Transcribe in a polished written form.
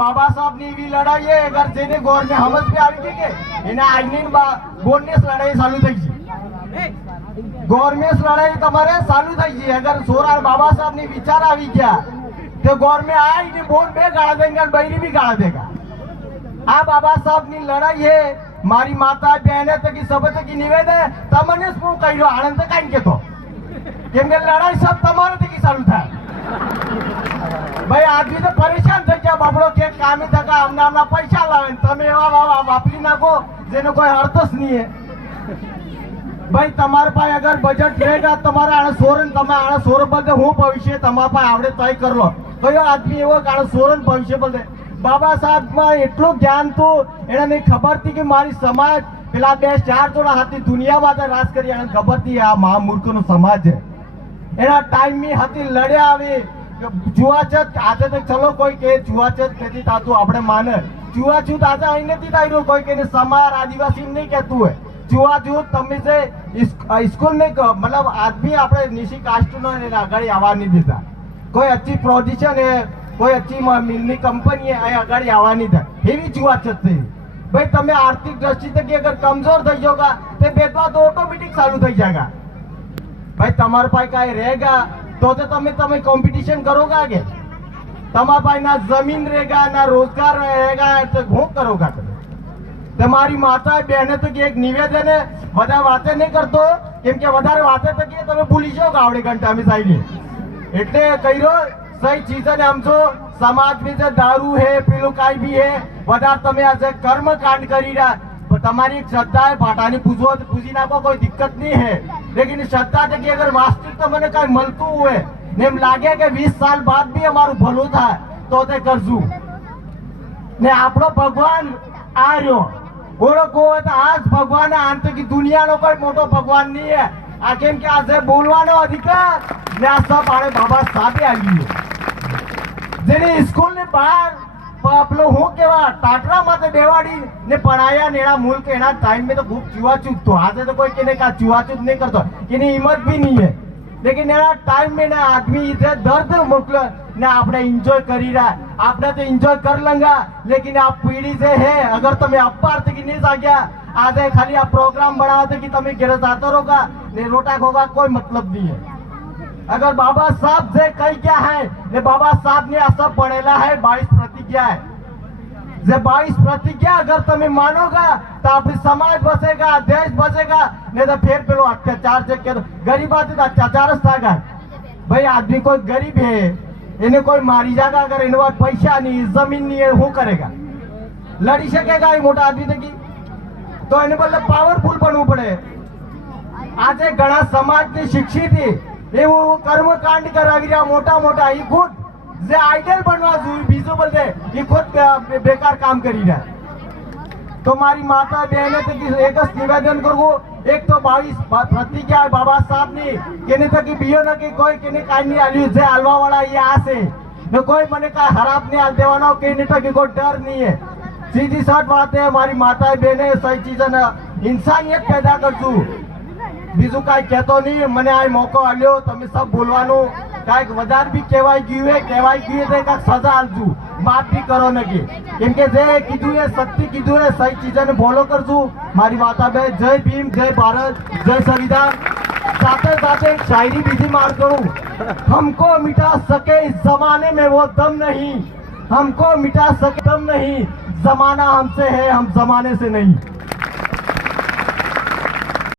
बाबा साहब ની એવી લડાઈ છે અગર જેને ગોર ને સમજ पे આવી ગઈ કે એને આજની ગોરનેસ લડાઈ ચાલુ થઈ ગઈ ગોરમેસ લડાઈ તમારે ચાલુ થઈ ગઈ અગર સોરાર બાબા સાहब ની વિચાર આવી ગયા तो गौर में आई ने बोल में गाड़ा देंगे और बहनी भी गाड़ा देगा आ बाबा साहब ની લડાઈ है મારી માતા બહેને તકી સબ તકી નિવેદન તમને શું કહ્યો આનંદ કાઈ કેતો કેમ કે લડાઈ સબ તમારે તકી ચાલુ થાય ભાઈ આદમી તો પરેશાન થઈ ગયા બાબડો કે કામે થકા આમના પૈસા લાવે તમે એવા વાપરી નાખો જેનો કોઈ અર્થ જ નહીં है भाई તમાર પાસે અગર બજેટ રહેगा તમારા આને સોરન તમે આને સોર બદલે હું ભવિષ્ય તમારા પાસે આવડે તય કર લો કયો આદમી એવો કાણે સોરન ભવિષ્ય બદલે બાબા સાહેબ માં એટલું જ્ઞાન તો એને ખબર હતી કે મારી સમાજ પેલા બે ચાર જોડા હતી દુનિયામાં રાજ કરી એને ખબર હતી આ મહામૂર્ખનો સમાજ છે એના ટાઈમ ની હતી લડ્યા આવી જુવાચત આજે તો ચલો કોઈ કે જુવાચત કહેતી તાતું આપણે માને જુવાચૂત આજે અહીં નથી થાય કોઈ કે સમાર આદિવાસી નહીં કહેતું હોય જુવાચૂત તમે જે સ્કૂલ में मतलब आदमी આપણે નીચી કાસ્ટ નો આગળ આવવા નહીં દેતા કોઈ अच्छी प्रोजिशन है કોઈ अच्छी मिलनी कंपनी है અહીં આગળ આવવા નહીં થાય એવી જુવાચત થઈ ભાઈ તમે આર્થિક દ્રષ્ટિથી અગર કમજોર થઈ જાઓगा तो भेदभाव तो ऑटोमेटिक चालू થઈ जाएगा भाई તમારા પાસે કાઈ रहेगा तो તમે कंपटीशन करोगे आगे તમારા પાસે ना जमीन रहेगा ना रोजगार रहेगा तो શું करोगे તમારી માતા બહેને તો એક નિવેદન વધારે વાતે નહીં કરતો કેમ કે વધારે વાતે તો કે તમે ભૂલી જાઓ ગાવડે ઘંટા અમે સાઈની એટલે કર્યો સહી ચીજ ને આમજો સમાજ में જે દારૂ હે પેલું કાઈ भी હે વધારે તમે આજે કર્મ કાંડ કરી રહ્યા તમારી શ્રદ્ધા है फाटानी पूजी नाखो कोई दिक्कत नहीं है लेकिन श्रद्धा है कि अगर वास्तविक तो मैंने कहीं मलतू हुए ने एम लागे कि 20 साल बाद भी हमारू भलो था तो ते करजू ने आपनो भगवान आ रह्यो ओळखो तो आज भगवान आंत की दुनिया नो कोई मोटो भगवान नहीं है आ केम के आज बोलवानो अधिकार ने आ सब आने बाबा साहबे आली जेने स्कूल ने बाहर પેલો હું કેવા ટાટરા માથે બેવાડી ને પણાયા ને એના મુલ્ક એના ટાઈમ में तो खूब चुआचूत तो आज तो कोई केने का चुआचूत नहीं करता केनी हिम्मत भी नहीं है लेकिन एना टाइम में ना आदमी इधर दर्द मोकल ने आपने एंजॉय करी रहा आपने तो एंजॉय कर लेंगा लेकिन आप पीढ़ी से है अगर तुम्हें अपार तक नहीं जा गया आज खाली आप प्रोग्राम बनाते कि तुम्हें गिर जाते रहोगा ने रोटा होगा कोई मतलब नहीं है अगर बाबा साहब से कही क्या है ने बाबा साहब ने सब पढ़ेला है 22 प्रतिज्ञा है जे 22 प्रतिज्ञा अगर तुम्हें मानोगा तो अपनी समाज बचेगा देश बचेगा नहीं तो फिर पेलो अत्याचार से गरीब आदमी अत्याचार था भाई आदमी कोई गरीब है इन्हें कोई मारी जाएगा अगर इन पैसा नहीं जमीन नहीं है वो करेगा लड़ी सकेगा ये मोटा आदमी तक तो इन्हें बदले पावरफुल बनવું પડે આજે ઘણા સમાજની શિક્ષિત એવું કર્મકાંડ કરાવી રહ્યા મોટા મોટા ઈ ખુદ જે આઈડલ બનવા જોઈએ બીજો બોલે ઈ ખુદ બેકાર કામ કરી રહ્યા तो मारी माता बहने तक एक निवेदन करूँ एक तो 22 प्रतिज्ञा बाबा साहब ने केने तक बियो न कि कोई केने काई नहीं आल्यू जे आलवा वाला ये आसे न कोई मने का हराब नहीं आल देवानो केने तक कोई डर नहीं है सीधी साठ बात है हमारी माता बहने सही चीज इंसानियत पैदा करजू बीजू काई कहतो नहीं मने आ मौको आल्यो तमे सब बोलवानो काई वधार भी कहेवाई गयुं है काई सजा आलजू माफ भी करो नकी केम के जे कीधुं है सत्य कीधुं है सही चीजों ने फॉलो करजू मारी माता बहन जय भीम जय भारत जय संविधान साथे साथे एक शायरी बीजी मार करूं हमको मिटा सके इस जमाने में वो दम नहीं हमको मिटा सके दम नहीं जमाना हमसे है हम जमाने से नहीं।